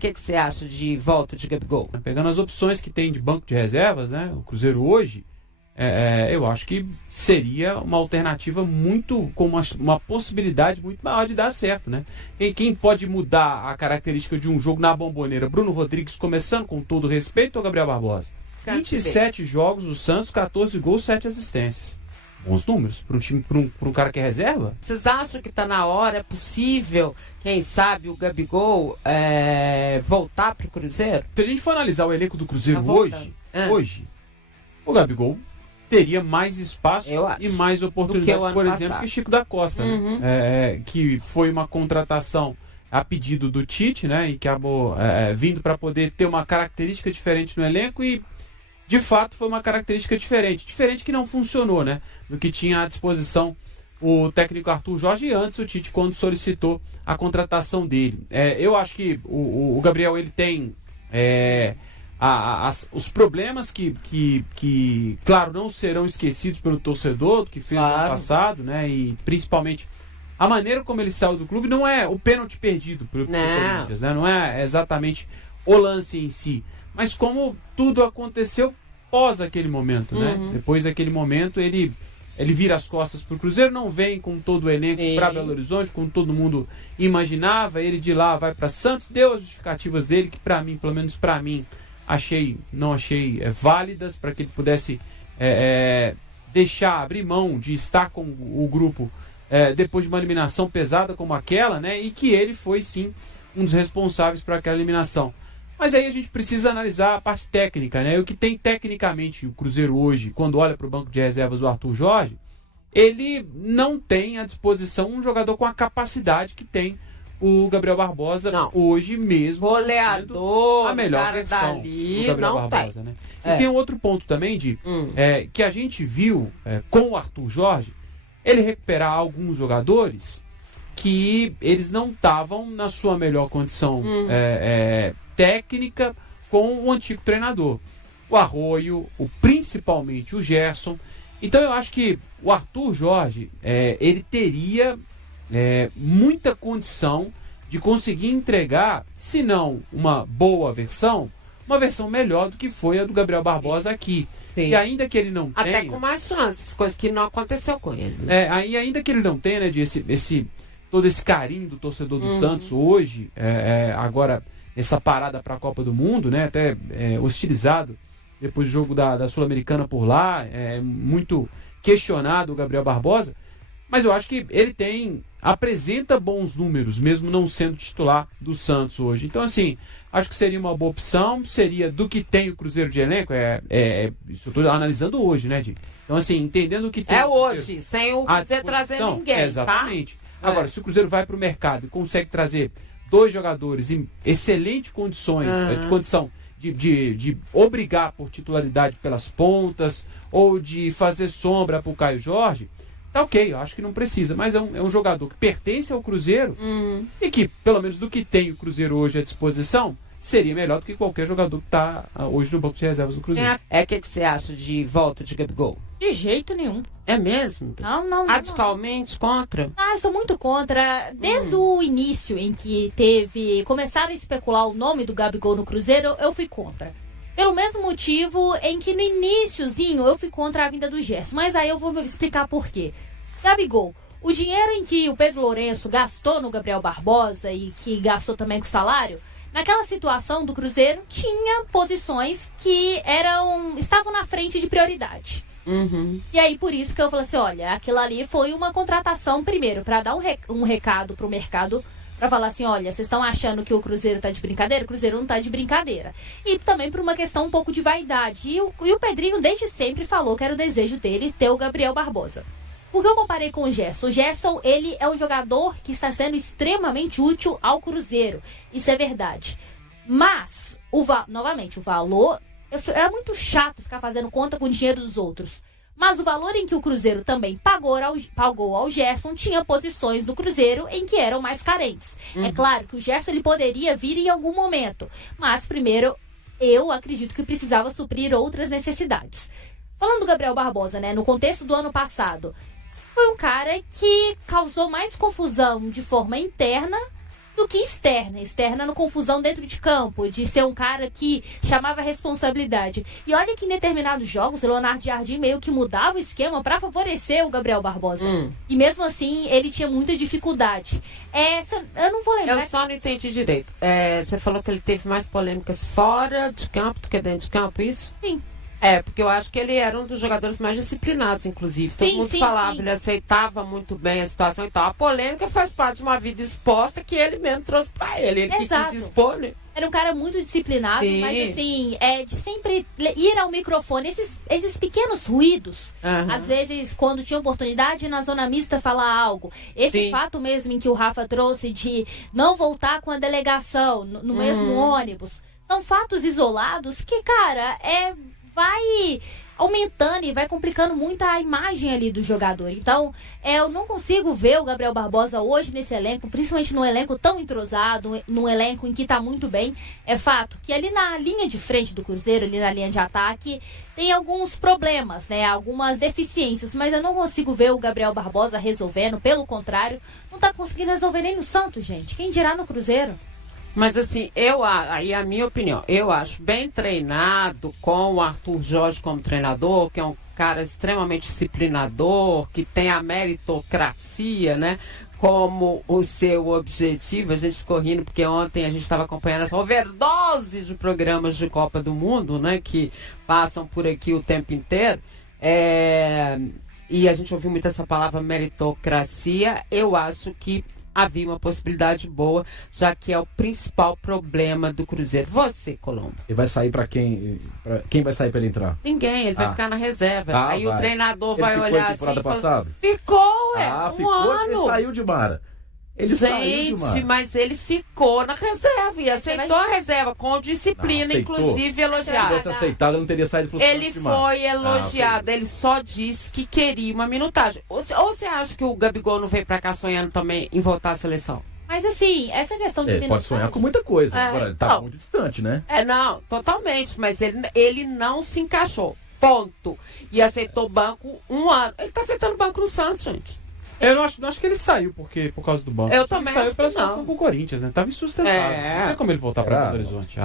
que você acha de volta de Gabigol? Pegando as opções que tem de banco de reservas, né? O Cruzeiro hoje, eu acho que seria uma alternativa com uma possibilidade muito maior de dar certo, né? Quem pode mudar a característica de um jogo na Bomboneira? Bruno Rodrigues começando, com todo respeito, ou Gabriel Barbosa? 27 jogos, o Santos, 14 gols, 7 assistências. Bons números para um time, para um cara que é reserva. Vocês acham que está na hora, é possível, quem sabe, o Gabigol voltar para o Cruzeiro? Se a gente for analisar o elenco do Cruzeiro hoje, o Gabigol teria mais espaço e mais oportunidade, por exemplo, que Chico da Costa, né? Que foi uma contratação a pedido do Tite, né? E que acabou vindo para poder ter uma característica diferente no elenco e, de fato, foi uma característica diferente que não funcionou, né? Do que tinha à disposição o técnico Arthur Jorge e antes o Tite, quando solicitou a contratação dele. Eu acho que o Gabriel, ele tem os problemas que, claro, não serão esquecidos pelo torcedor, do que fez no ano passado, né? E principalmente a maneira como ele saiu do clube não é o pênalti perdido pelo Corinthians, né? Não é exatamente o lance em si, mas como tudo aconteceu pós aquele momento, né? Depois daquele momento, ele vira as costas para o Cruzeiro, não vem com todo o elenco para Belo Horizonte, como todo mundo imaginava. Ele de lá vai para Santos, deu as justificativas dele, que para mim, pelo menos para mim, não achei válidas, para que ele pudesse abrir mão de estar com o grupo depois de uma eliminação pesada como aquela, né? E que ele foi sim um dos responsáveis por aquela eliminação. Mas aí a gente precisa analisar a parte técnica, né? O que tem tecnicamente o Cruzeiro hoje, quando olha para o banco de reservas do Arthur Jorge, ele não tem à disposição um jogador com a capacidade que tem o Gabriel Barbosa hoje mesmo. Goleador, a melhor versão do Gabriel Barbosa, né? E tem um outro ponto também, que a gente viu com o Arthur Jorge, ele recuperar alguns jogadores que eles não estavam na sua melhor condição técnica com o antigo treinador. O Arroio, principalmente o Gerson. Então eu acho que o Arthur Jorge, ele teria muita condição de conseguir entregar, se não uma boa versão, uma versão melhor do que foi a do Gabriel Barbosa aqui. Sim. E ainda que ele não tenha... Até com mais chances, coisa que não aconteceu com ele. Né? Ainda que ele não tenha, né, todo esse carinho do torcedor do Santos hoje, agora essa parada para a Copa do Mundo, né, até hostilizado depois do jogo da Sul-Americana por lá, muito questionado o Gabriel Barbosa, mas eu acho que ele apresenta bons números, mesmo não sendo titular do Santos hoje. Então, assim, acho que seria uma boa opção, seria do que tem o Cruzeiro de elenco, isso eu estou analisando hoje, né, Di? Então, assim, entendendo o que tem... hoje, sem o Cruzeiro trazer ninguém, exatamente. Tá? Agora, se o Cruzeiro vai para o mercado e consegue trazer 2 jogadores em excelentes condições, de condição de obrigar por titularidade pelas pontas, ou de fazer sombra para o Caio Jorge, tá ok, eu acho que não precisa, mas é um jogador que pertence ao Cruzeiro e que, pelo menos do que tem o Cruzeiro hoje à disposição, seria melhor do que qualquer jogador que está hoje no banco de reservas do Cruzeiro. O que você acha de volta de Gabigol? De jeito nenhum. É mesmo? Não. Radicalmente contra? Eu sou muito contra. Desde o início em que começaram a especular o nome do Gabigol no Cruzeiro, eu fui contra. Pelo mesmo motivo em que no iniciozinho eu fui contra a vinda do Gerson. Mas aí eu vou explicar por quê. Gabigol, o dinheiro em que o Pedro Lourenço gastou no Gabriel Barbosa e que gastou também com o salário, naquela situação do Cruzeiro, tinha posições que estavam na frente de prioridade. E aí, por isso que eu falei assim, olha, aquilo ali foi uma contratação, primeiro, para dar um recado pro mercado, para falar assim, olha, vocês estão achando que o Cruzeiro tá de brincadeira? O Cruzeiro não tá de brincadeira. E também por uma questão um pouco de vaidade. E o Pedrinho, desde sempre, falou que era o desejo dele ter o Gabriel Barbosa. Porque eu comparei com o Gerson. O Gerson, ele é um jogador que está sendo extremamente útil ao Cruzeiro. Isso é verdade. Mas, novamente, o valor... É muito chato ficar fazendo conta com o dinheiro dos outros. Mas o valor em que o Cruzeiro também pagou ao Gerson tinha posições do Cruzeiro em que eram mais carentes. É claro que o Gerson ele poderia vir em algum momento. Mas, primeiro, eu acredito que precisava suprir outras necessidades. Falando do Gabriel Barbosa, né, no contexto do ano passado, foi um cara que causou mais confusão de forma interna do que externa. Externa no confusão dentro de campo, de ser um cara que chamava a responsabilidade. E olha que em determinados jogos, o Leonardo Jardim meio que mudava o esquema para favorecer o Gabriel Barbosa. E mesmo assim, ele tinha muita dificuldade. Eu não vou lembrar. Eu só não entendi direito. Você falou que ele teve mais polêmicas fora de campo do que dentro de campo, isso? Sim. Porque eu acho que ele era um dos jogadores mais disciplinados, inclusive. Todo mundo falava, ele aceitava muito bem a situação e tal. A polêmica faz parte de uma vida exposta que ele mesmo trouxe pra ele. Ele que quis expor, né? Era um cara muito disciplinado, mas assim, de sempre ir ao microfone. Esses pequenos ruídos, às vezes, quando tinha oportunidade, na zona mista falar algo. Esse fato mesmo em que o Rafa trouxe de não voltar com a delegação no mesmo ônibus, são fatos isolados que, cara, vai aumentando e vai complicando muito a imagem ali do jogador. Então, eu não consigo ver o Gabriel Barbosa hoje nesse elenco, principalmente num elenco tão entrosado, num elenco em que tá muito bem. É fato que ali na linha de frente do Cruzeiro, ali na linha de ataque, tem alguns problemas, né? Algumas deficiências, mas eu não consigo ver o Gabriel Barbosa resolvendo. Pelo contrário, não tá conseguindo resolver nem no Santos, gente. Quem dirá no Cruzeiro? Mas assim, aí a minha opinião, eu acho bem treinado com o Arthur Jorge como treinador, que é um cara extremamente disciplinador, que tem a meritocracia, né, como o seu objetivo. A gente ficou rindo porque ontem a gente estava acompanhando essa overdose de programas de Copa do Mundo, né, que passam por aqui o tempo inteiro. E a gente ouviu muito essa palavra meritocracia. Eu acho que havia uma possibilidade boa, já que é o principal problema do Cruzeiro. Você, Colombo. Ele vai sair para quem? Quem vai sair para ele entrar? Ninguém, ele vai ficar na reserva. Aí o treinador ele vai olhar assim e falar... Ficou, ficou, ano. Ele saiu de Mara. Mas ele ficou na reserva e aceitou a reserva com disciplina, inclusive elogiado. Se fosse aceitado, não teria saído pro Ele foi elogiado, ele só disse que queria uma minutagem. Ou você acha que o Gabigol não veio pra cá sonhando também em voltar à seleção? Mas assim, essa questão de minutagem... Pode sonhar com muita coisa, agora ele tá muito distante, né? Não, totalmente, mas ele não se encaixou, ponto. E aceitou banco 1 ano. Ele tá aceitando banco no Santos, gente. Eu não acho que ele saiu por causa do banco. Eu também saiu acho pela que situação não. com o Corinthians, né? Tava insustentável. Não tem como ele voltar para Belo Horizonte.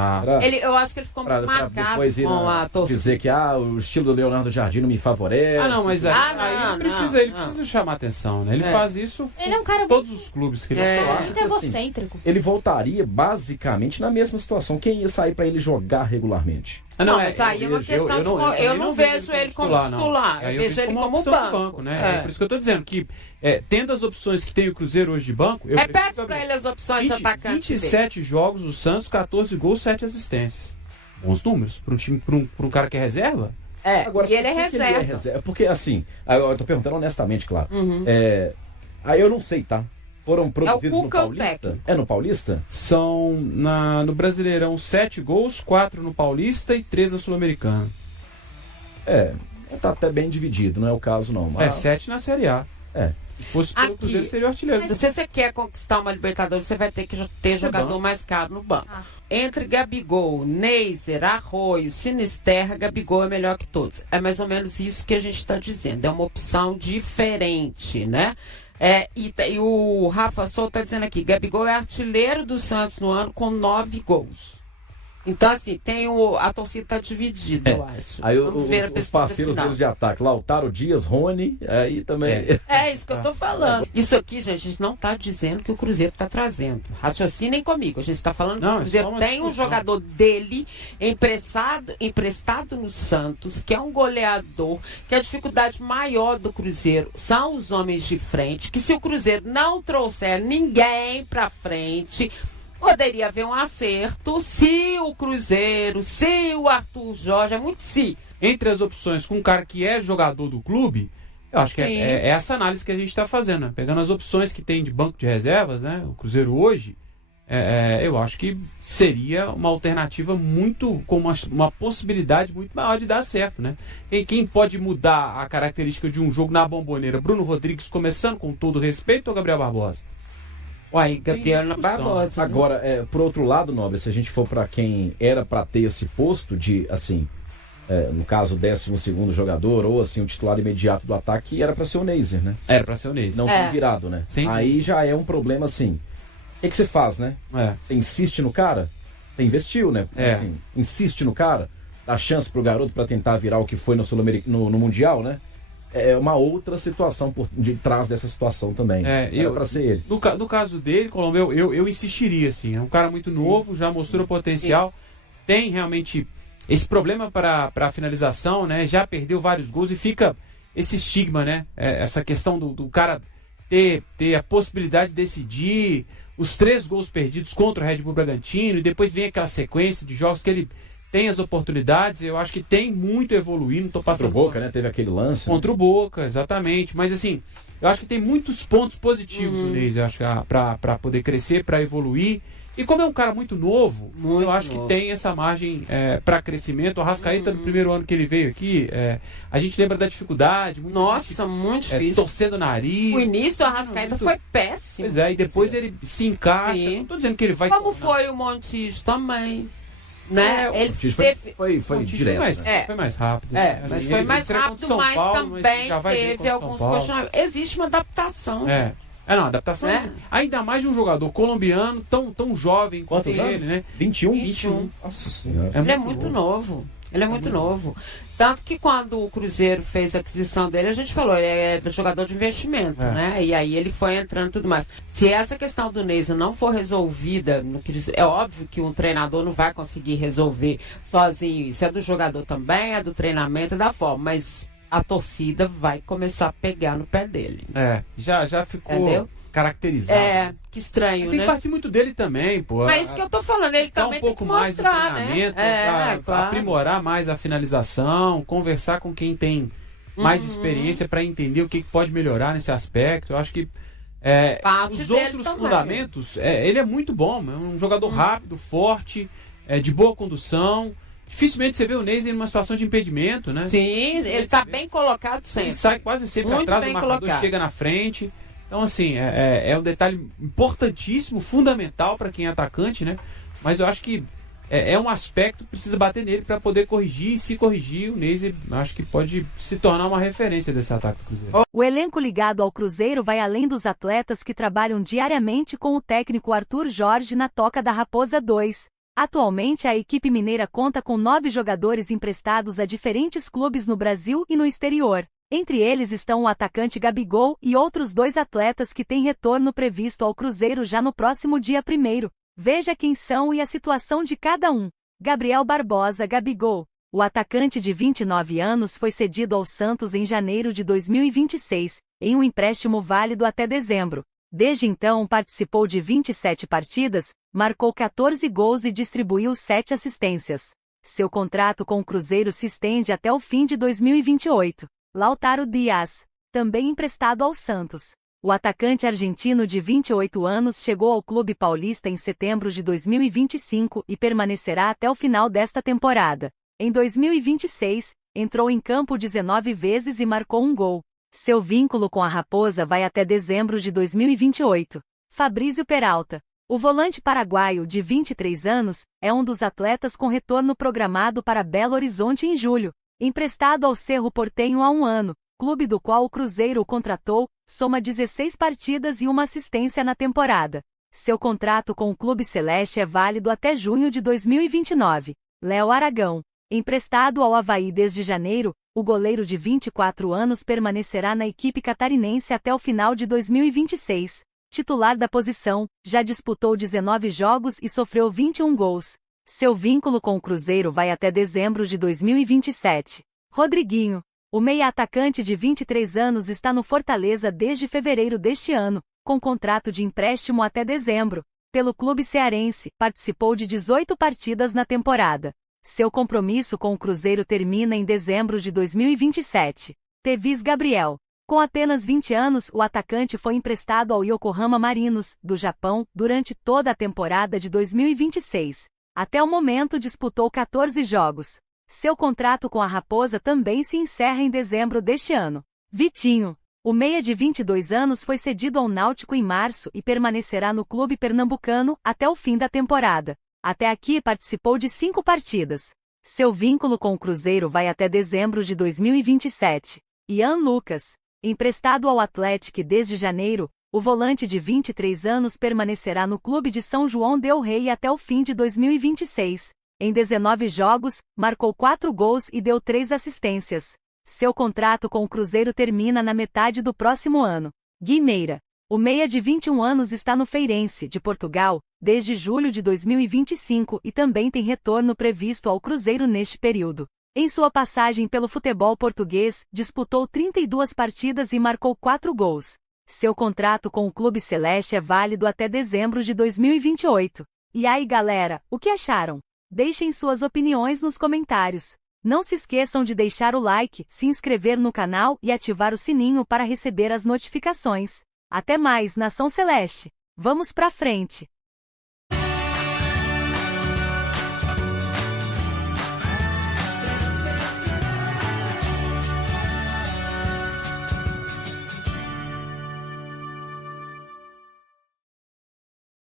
Eu acho que ele ficou muito marcado com a torcida. Dizer que o estilo do Leonardo Jardim não me favorece. Não, mas aí ele precisa chamar atenção, né? Ele faz isso ele é um cara todos os clubes que ele muito egocêntrico. Ele voltaria basicamente na mesma situação. Quem ia sair para ele jogar regularmente? Mas aí é uma questão de... Eu não vejo ele como titular. Eu vejo ele como banco, né? É por isso que eu tô dizendo que, tendo as opções que tem o Cruzeiro hoje de banco... Repete pra ele as opções de atacante 27 jogos do Santos, 14 gols, 7 assistências. Bons números. Para um time, para um cara que é reserva? Agora, e ele é reserva. Porque assim, eu tô perguntando honestamente, claro. Aí eu não sei, tá? Foram produzidos no Paulista? No Paulista? São no Brasileirão 7 gols, 4 no Paulista e 3 na Sul-Americana. Tá até bem dividido, não é o caso não. Mas... 7 na Série A. Se fosse pelo Cruzeiro, seria o artilheiro. Mas se você quer conquistar uma Libertadores, você vai ter que ter jogador mais caro no banco. Entre Gabigol, Neiser, Arroio, Sinisterra, Gabigol é melhor que todos. É mais ou menos isso que a gente está dizendo. É uma opção diferente, né? E o Rafa Souto está dizendo aqui, Gabigol é artilheiro do Santos no ano com 9 gols. Então, assim, a torcida está dividida, eu acho. Aí os parceiros deles de ataque, Lautaro Dias, Rony, aí também... É isso que eu tô falando. Isso aqui, gente, a gente não tá dizendo que o Cruzeiro tá trazendo. Raciocinem comigo. A gente está falando que o Cruzeiro tem um jogador dele emprestado no Santos, que é um goleador, que a dificuldade maior do Cruzeiro são os homens de frente, que se o Cruzeiro não trouxer ninguém pra frente... Poderia haver um acerto se o Cruzeiro, se o Arthur Jorge, é muito se. Entre as opções com um cara que é jogador do clube, eu acho que é essa análise que a gente está fazendo, né? Pegando as opções que tem de banco de reservas, né? O Cruzeiro hoje, eu acho que seria uma alternativa com uma possibilidade muito maior de dar certo, né? E quem pode mudar a característica de um jogo na Bomboneira? Bruno Rodrigues começando com todo respeito ou Gabriel Barbosa? Gabriel Barbosa. Agora, por outro lado, Nobre, se a gente for para quem era para ter esse posto de, assim, no caso, 12º jogador, ou assim, o titular imediato do ataque, era para ser o Neiser, né? Era para ser o Neiser. Não tem virado, né? Sim. Aí já é um problema, assim. O que você faz, né? Você insiste no cara? Você investiu, né? Assim, insiste no cara, dá chance pro garoto para tentar virar o que foi no Mundial, né? É uma outra situação por detrás dessa situação também. Para ser ele. No caso dele, Colombo, eu insistiria, assim. É um cara muito novo, já mostrou potencial, tem realmente esse problema para a finalização, né? Já perdeu vários gols e fica esse estigma, né? Essa questão do cara ter a possibilidade de decidir os 3 gols perdidos contra o Red Bull Bragantino e depois vem aquela sequência de jogos que ele tem as oportunidades. Eu acho que tem muito a evoluir. Não tô passando contra o Boca, né? Teve aquele lance. Contra o Boca, exatamente. Mas assim, eu acho que tem muitos pontos positivos no Ney, eu acho, para poder crescer, para evoluir. E como é um cara muito novo, eu acho que tem essa margem para crescimento. O Arrascaeta, no primeiro ano que ele veio aqui, a gente lembra da dificuldade. Muito difícil. Torcendo o nariz. O início do Arrascaeta foi péssimo. Pois e depois ele se encaixa. Sim. Não tô dizendo que ele vai... Como foi o Montijo também. Né? Ele foi direto. Foi mais rápido. Mas foi mais rápido, mas também teve alguns questionamentos. Existe uma adaptação. Não, adaptação. Ainda mais de um jogador colombiano tão jovem quanto ele, né? 21. Nossa senhora. Ele é muito novo. Ele é muito novo. Tanto que quando o Cruzeiro fez a aquisição dele, a gente falou, ele é jogador de investimento, né? E aí ele foi entrando e tudo mais. Se essa questão do Neisa não for resolvida, é óbvio que um treinador não vai conseguir resolver sozinho. Isso é do jogador também, é do treinamento, é da forma. Mas a torcida vai começar a pegar no pé dele. Já ficou caracterizado. Que estranho, tem que partir muito dele também, pô. Mas isso que eu tô falando, ele também tem que mostrar, né? Pra aprimorar mais a finalização, conversar com quem tem mais experiência para entender o que pode melhorar nesse aspecto. Eu acho que os outros fundamentos, ele é muito bom, é um jogador rápido, forte, de boa condução. Dificilmente você vê o Ney em uma situação de impedimento, né? Sim, ele tá bem colocado sempre. Ele sai quase sempre muito atrás do marcador, chega na frente. Então, assim, é um detalhe importantíssimo, fundamental para quem é atacante, né? Mas eu acho que é um aspecto que precisa bater nele para poder corrigir. E se corrigir, o Ney, acho que pode se tornar uma referência desse ataque do Cruzeiro. O elenco ligado ao Cruzeiro vai além dos atletas que trabalham diariamente com o técnico Arthur Jorge na Toca da Raposa 2. Atualmente, a equipe mineira conta com 9 jogadores emprestados a diferentes clubes no Brasil e no exterior. Entre eles estão o atacante Gabigol e outros 2 atletas que têm retorno previsto ao Cruzeiro já no próximo dia 1º. Veja quem são e a situação de cada um. Gabriel Barbosa Gabigol. O atacante de 29 anos foi cedido ao Santos em janeiro de 2026, em um empréstimo válido até dezembro. Desde então participou de 27 partidas, marcou 14 gols e distribuiu 7 assistências. Seu contrato com o Cruzeiro se estende até o fim de 2028. Lautaro Dias, também emprestado ao Santos. O atacante argentino de 28 anos chegou ao clube paulista em setembro de 2025 e permanecerá até o final desta temporada. Em 2026, entrou em campo 19 vezes e marcou um gol. Seu vínculo com a Raposa vai até dezembro de 2028. Fabrício Peralta. O volante paraguaio de 23 anos é um dos atletas com retorno programado para Belo Horizonte em julho. Emprestado ao Cerro Porteño há um ano, clube do qual o Cruzeiro o contratou, soma 16 partidas e uma assistência na temporada. Seu contrato com o Clube Celeste é válido até junho de 2029. Léo Aragão. Emprestado ao Avaí desde janeiro, o goleiro de 24 anos permanecerá na equipe catarinense até o final de 2026. Titular da posição, já disputou 19 jogos e sofreu 21 gols. Seu vínculo com o Cruzeiro vai até dezembro de 2027. Rodriguinho. O meia-atacante de 23 anos está no Fortaleza desde fevereiro deste ano, com contrato de empréstimo até dezembro. Pelo clube cearense, participou de 18 partidas na temporada. Seu compromisso com o Cruzeiro termina em dezembro de 2027. Tevis Gabriel. Com apenas 20 anos, o atacante foi emprestado ao Yokohama Marinos, do Japão, durante toda a temporada de 2026. Até o momento disputou 14 jogos. Seu contrato com a Raposa também se encerra em dezembro deste ano. Vitinho. O meia de 22 anos foi cedido ao Náutico em março e permanecerá no clube pernambucano até o fim da temporada. Até aqui participou de 5 partidas. Seu vínculo com o Cruzeiro vai até dezembro de 2027. Ian Lucas. Emprestado ao Atlético desde janeiro, O volante de 23 anos permanecerá no clube de São João del Rei até o fim de 2026. Em 19 jogos, marcou 4 gols e deu 3 assistências. Seu contrato com o Cruzeiro termina na metade do próximo ano. Gui Meira. O meia de 21 anos está no Feirense, de Portugal, desde julho de 2025 e também tem retorno previsto ao Cruzeiro neste período. Em sua passagem pelo futebol português, disputou 32 partidas e marcou 4 gols. Seu contrato com o Clube Celeste é válido até dezembro de 2028. E aí, galera, o que acharam? Deixem suas opiniões nos comentários. Não se esqueçam de deixar o like, se inscrever no canal e ativar o sininho para receber as notificações. Até mais, Nação Celeste! Vamos pra frente!